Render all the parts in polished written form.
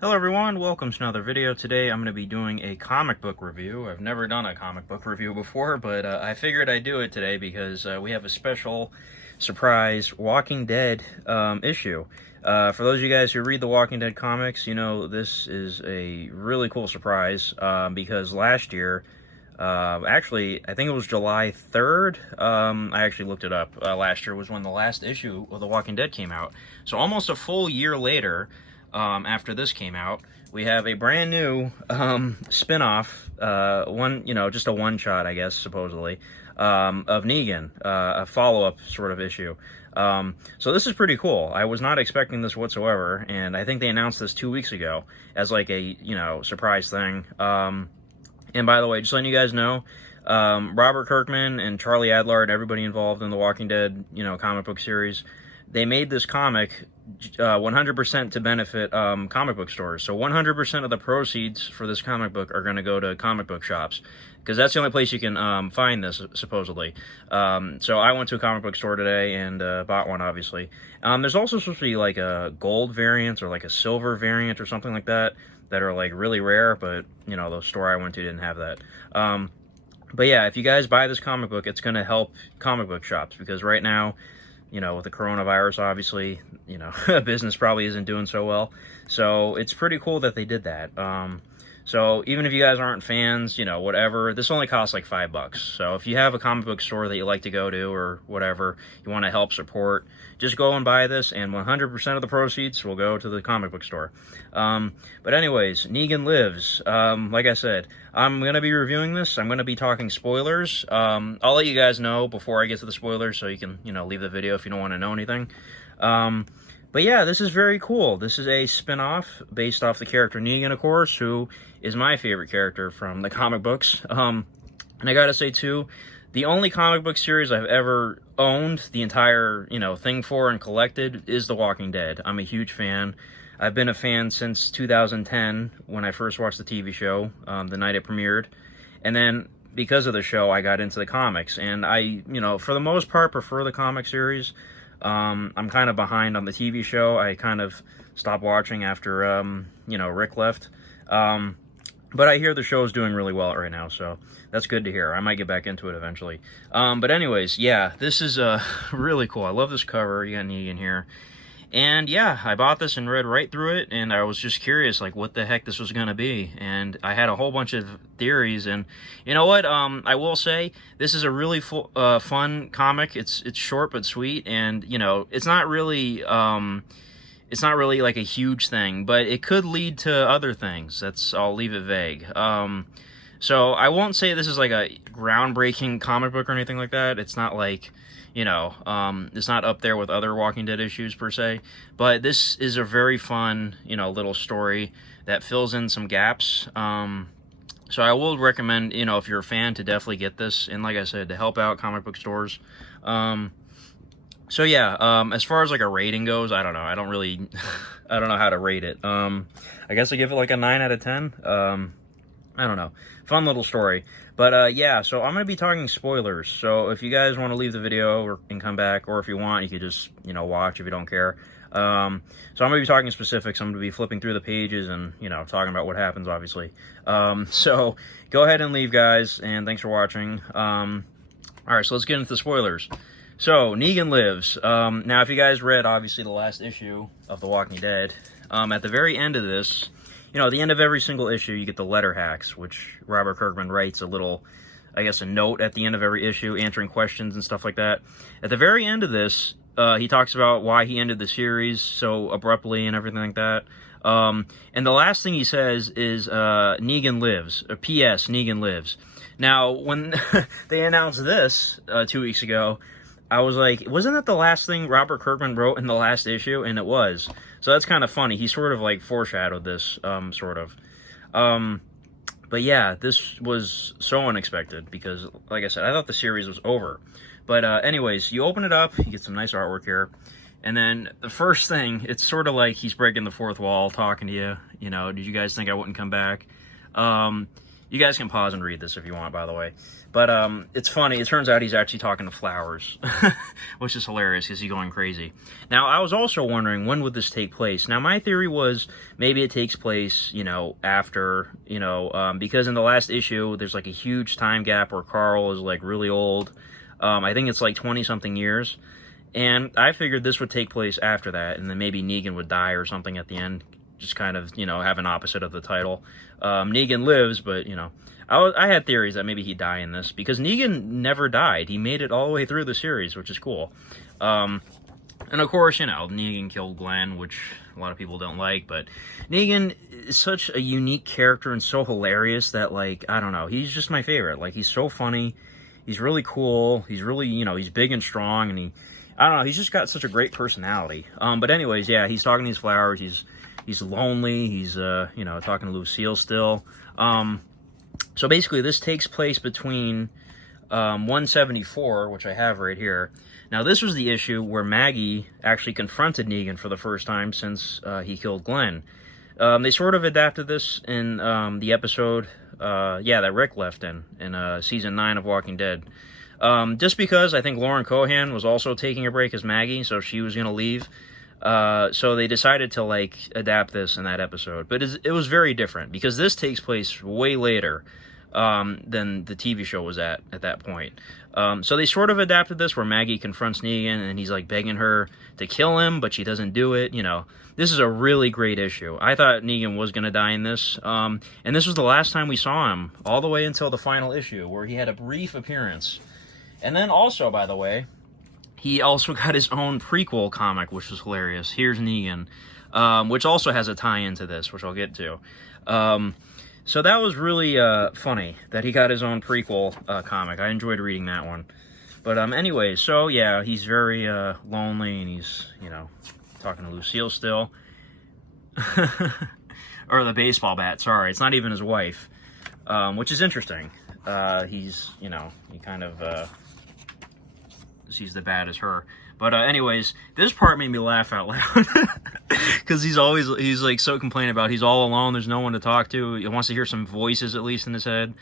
Hello everyone, welcome to another video. Today I'm going to be doing a comic book review. I've never done a comic book review before, but I figured I'd do it today because we have a special surprise Walking Dead issue. For those of you guys who read the Walking Dead comics, you know this is a really cool surprise because last year, actually I think it was July 3rd, I actually looked it up, last year was when the last issue of The Walking Dead came out. So almost a full year later, after this came out, we have a brand new spin-off, just a one-shot, I guess, supposedly, of Negan, a follow-up sort of issue. So this is pretty cool. I was not expecting this whatsoever, and I think they announced this 2 weeks ago as like a, surprise thing. And by the way, just letting you guys know, Robert Kirkman and Charlie Adlard and everybody involved in the Walking Dead, comic book series, they made this comic 100% to benefit comic book stores. So 100% of the proceeds for this comic book are going to go to comic book shops, because that's the only place you can find this, supposedly. So I went to a comic book store today and bought one, obviously. There's also supposed to be like a gold variant or like a silver variant or something like that are like really rare, but the store I went to didn't have that. But yeah, if you guys buy this comic book, it's going to help comic book shops, because right now, with the coronavirus, obviously, business probably isn't doing so well. So it's pretty cool that they did that. So even if you guys aren't fans, whatever, this only costs like $5. So if you have a comic book store that you like to go to or whatever, you want to help support, just go and buy this, and 100% of the proceeds will go to the comic book store. But anyways, Negan lives. Like I said, I'm going to be reviewing this. I'm going to be talking spoilers. I'll let you guys know before I get to the spoilers, so you can, leave the video if you don't want to know anything. But yeah, this is very cool. This is a spin-off based off the character Negan, of course, who is my favorite character from the comic books. And I gotta say, too, the only comic book series I've ever owned the entire, thing for and collected is The Walking Dead. I'm a huge fan. I've been a fan since 2010, when I first watched the TV show, the night it premiered. And then, because of the show, I got into the comics. And I, for the most part, prefer the comic series. I'm kind of behind on the TV show. I kind of stopped watching after, Rick left. But I hear the show's doing really well right now, so that's good to hear. I might get back into it eventually. But anyways, yeah, this is really cool. I love this cover. You got Negan here. And yeah, I bought this and read right through it, and I was just curious, like, what the heck this was going to be. And I had a whole bunch of theories, and you know what? I will say, this is a really fun comic. It's short but sweet, and, it's not really like a huge thing, but it could lead to other things. I'll leave it vague. So I won't say this is like a groundbreaking comic book or anything like that. It's not like, it's not up there with other Walking Dead issues per se, but this is a very fun, little story that fills in some gaps. So I will recommend, if you're a fan, to definitely get this, and like I said, to help out comic book stores. So yeah, as far as like a rating goes, I don't know. I don't know how to rate it. I guess I give it like a 9 out of 10. I don't know. Fun little story. But yeah, so I'm going to be talking spoilers. So if you guys want to leave the video and come back, or if you want, you could just, watch if you don't care. So I'm going to be talking specifics. I'm going to be flipping through the pages and, talking about what happens, obviously. So go ahead and leave, guys, and thanks for watching. Alright, so let's get into the spoilers. So, Negan lives. Now, if you guys read, obviously, the last issue of The Walking Dead, at the very end of this, at the end of every single issue, you get the letter hacks, which Robert Kirkman writes a little, I guess, a note at the end of every issue, answering questions and stuff like that. At the very end of this, he talks about why he ended the series so abruptly and everything like that. And the last thing he says is, Negan lives. P.S. Negan lives. Now, when they announced this 2 weeks ago, I was like, wasn't that the last thing Robert Kirkman wrote in the last issue? And it was. So that's kind of funny. He sort of like foreshadowed this, sort of. But yeah, this was so unexpected because, like I said, I thought the series was over. But anyways, you open it up, you get some nice artwork here. And then the first thing, it's sort of like he's breaking the fourth wall, talking to you. Did you guys think I wouldn't come back? You guys can pause and read this if you want, by the way. But it's funny. It turns out he's actually talking to flowers, which is hilarious because he's going crazy. Now, I was also wondering, when would this take place? Now, my theory was maybe it takes place, you know, after, you know, because in the last issue, there's like a huge time gap where Carl is like really old. I think it's like 20-something years. And I figured this would take place after that, and then maybe Negan would die or something at the end. Just kind of, you know, have an opposite of the title. Negan lives, but, you know, I had theories that maybe he'd die in this, because Negan never died. He made it all the way through the series, which is cool. And of course, you know, Negan killed Glenn, which a lot of people don't like, but Negan is such a unique character and so hilarious that, like, I don't know, he's just my favorite. Like, he's so funny, he's really cool, he's really, you know, he's big and strong, and I don't know, he's just got such a great personality. But anyways, yeah, he's talking to these flowers, he's lonely, he's, you know, talking to Lucille still. So basically, this takes place between 174, which I have right here. Now, this was the issue where Maggie actually confronted Negan for the first time since he killed Glenn. They sort of adapted this in the episode, that Rick left in Season 9 of Walking Dead. Just because I think Lauren Cohan was also taking a break as Maggie, so she was going to leave. So they decided to, like, adapt this in that episode. But it was very different, because this takes place way later than the TV show was at that point. So they sort of adapted this where Maggie confronts Negan, and he's, like, begging her to kill him, but she doesn't do it, you know. This is a really great issue. I thought Negan was going to die in this. And this was the last time we saw him, all the way until the final issue, where he had a brief appearance. And then also, by the way, he also got his own prequel comic, which was hilarious. Here's Negan, which also has a tie-in to this, which I'll get to. So that was really funny that he got his own prequel comic. I enjoyed reading that one. But anyway, so yeah, he's very lonely, and he's, you know, talking to Lucille still. Or the baseball bat, sorry. It's not even his wife, which is interesting. He's, you know, he kind of... sees the bat as her. But anyways, this part made me laugh out loud. Because he's like so complaining about he's all alone, there's no one to talk to, he wants to hear some voices at least in his head.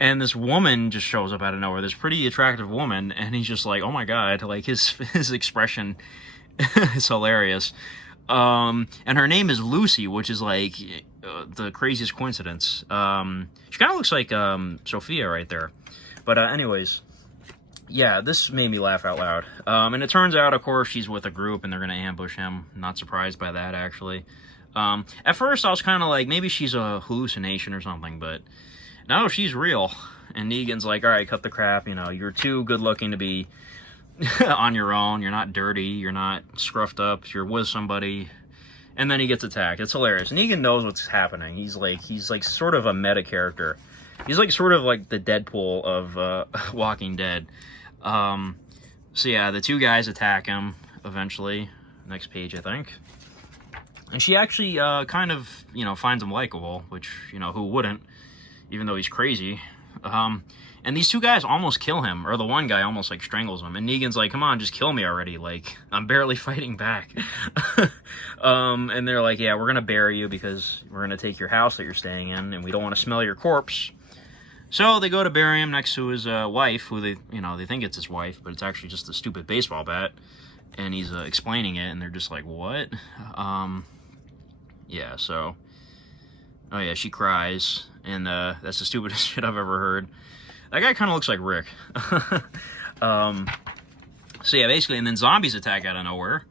And this woman just shows up out of nowhere, this pretty attractive woman, and he's just like, oh my god, like his expression is hilarious. And her name is Lucy, which is like the craziest coincidence. She kind of looks like Sophia right there. But anyways, yeah, this made me laugh out loud. And it turns out, of course, she's with a group and they're going to ambush him. Not surprised by that, actually. At first, I was kind of like, maybe she's a hallucination or something, but no, she's real. And Negan's like, all right, cut the crap. You know, you're too good looking to be on your own. You're not dirty. You're not scruffed up. You're with somebody. And then he gets attacked. It's hilarious. Negan knows what's happening. He's like sort of a meta character. He's like sort of like the Deadpool of Walking Dead. So yeah, the two guys attack him eventually. Next page, I think. And she actually kind of, you know, finds him likable, which, you know, who wouldn't, even though he's crazy. And these two guys almost kill him, or the one guy almost, like, strangles him. And Negan's like, come on, just kill me already. Like, I'm barely fighting back. And they're like, yeah, we're going to bury you because we're going to take your house that you're staying in, and we don't want to smell your corpse. So they go to bury him next to his wife, who they think it's his wife, but it's actually just a stupid baseball bat. And he's explaining it, and they're just like, what? Yeah, so... Oh yeah, she cries, and that's the stupidest shit I've ever heard. That guy kind of looks like Rick. So yeah, basically, and then zombies attack out of nowhere.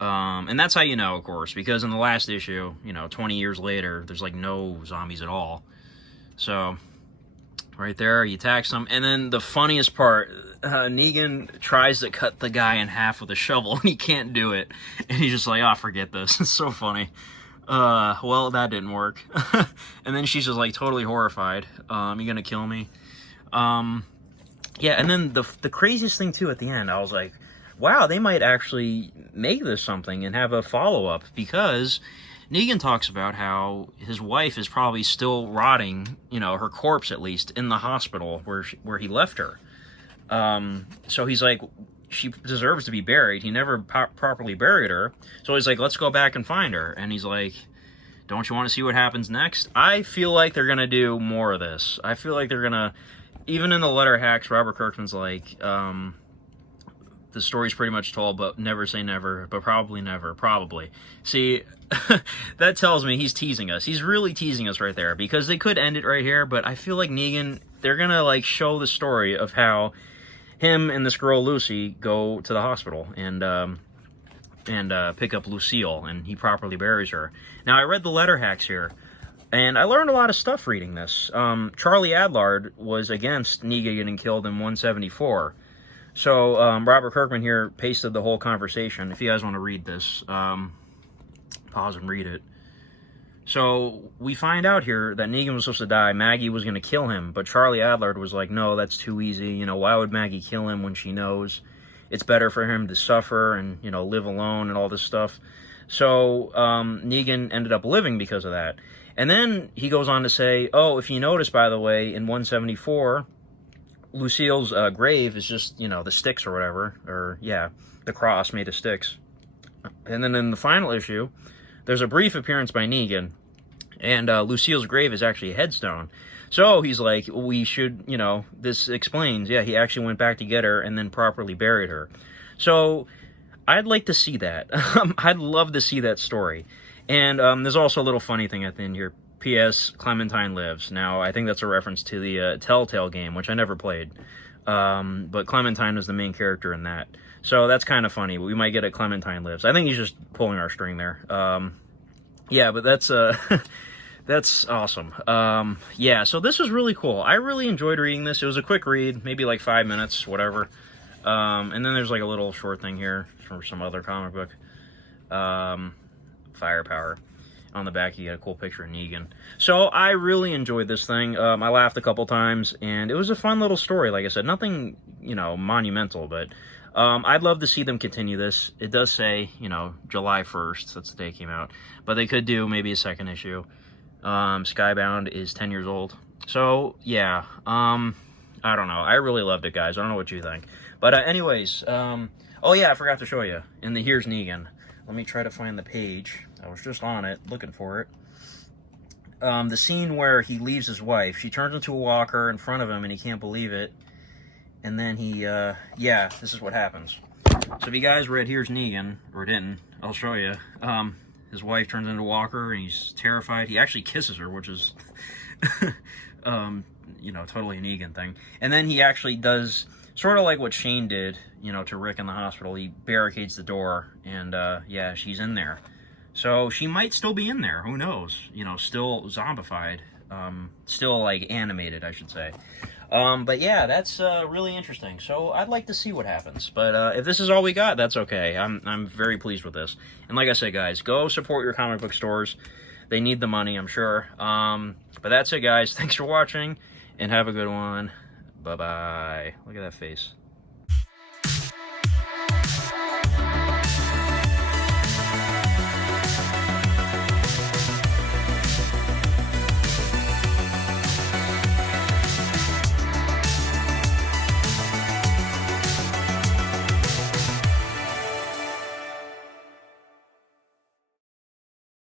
And that's how you know, of course, because in the last issue, you know, 20 years later, there's like no zombies at all. So, right there, he attacks them. And then the funniest part, Negan tries to cut the guy in half with a shovel, and he can't do it. And he's just like, oh, forget this. It's so funny. Well, that didn't work. And then she's just like totally horrified. You gonna kill me? Yeah, and then the craziest thing too at the end, I was like, wow, they might actually make this something and have a follow-up, because Negan talks about how his wife is probably still rotting, you know, her corpse at least, in the hospital where he left her. So he's like, she deserves to be buried. He never properly buried her. So he's like, let's go back and find her. And he's like, Don't you want to see what happens next? I feel like they're going to do more of this. I feel like they're going to, even in the letter hacks, Robert Kirkman's like, the story's pretty much told, but never say never, but probably never, probably. See, that tells me he's teasing us. He's really teasing us right there, because they could end it right here, but I feel like Negan, they're gonna like show the story of how him and this girl Lucy go to the hospital and pick up Lucille, and he properly buries her. Now, I read the letter hacks here, and I learned a lot of stuff reading this. Charlie Adlard was against Negan getting killed in 174. So, Robert Kirkman here pasted the whole conversation. If you guys want to read this, pause and read it. So, we find out here that Negan was supposed to die. Maggie was going to kill him, but Charlie Adlard was like, no, that's too easy. You know, why would Maggie kill him when she knows it's better for him to suffer and, you know, live alone and all this stuff? So, Negan ended up living because of that. And then he goes on to say, oh, if you notice, by the way, in 174... Lucille's grave is just, you know, the sticks or whatever, or, yeah, the cross made of sticks. And then in the final issue, there's a brief appearance by Negan, and Lucille's grave is actually a headstone. So he's like, we should, you know, this explains, yeah, he actually went back to get her and then properly buried her. So I'd like to see that. I'd love to see that story. And there's also a little funny thing at the end here. P.S. Clementine lives. Now, I think that's a reference to the Telltale game, which I never played. But Clementine is the main character in that. So that's kind of funny. We might get a Clementine lives. I think he's just pulling our string there. Yeah, but that's that's awesome. Yeah, so this was really cool. I really enjoyed reading this. It was a quick read, maybe like 5 minutes, whatever. And then there's like a little short thing here from some other comic book. Firepower. On the back, you get a cool picture of Negan. So I really enjoyed this thing. I laughed a couple times, and it was a fun little story. Like I said, nothing, you know, monumental, but I'd love to see them continue this. It does say, you know, July 1st. That's the day it came out. But they could do maybe a second issue. Skybound is 10 years old. So, yeah. I don't know. I really loved it, guys. I don't know what you think. But anyways, oh, yeah, I forgot to show you. In the Here's Negan. Let me try to find the page. I was just on it, looking for it. The scene where he leaves his wife. She turns into a walker in front of him, and he can't believe it. And then he, yeah, this is what happens. So if you guys read Here's Negan, or didn't, I'll show you. His wife turns into a walker, and he's terrified. He actually kisses her, which is, you know, totally a Negan thing. And then he actually does... sort of like what Shane did, you know, to Rick in the hospital. He barricades the door, and, yeah, she's in there. So she might still be in there. Who knows? You know, still zombified. Still, like, animated, I should say. But, yeah, that's really interesting. So I'd like to see what happens. But if this is all we got, that's okay. I'm very pleased with this. And like I said, guys, go support your comic book stores. They need the money, I'm sure. But that's it, guys. Thanks for watching, and have a good one. Bye-bye. Look at that face.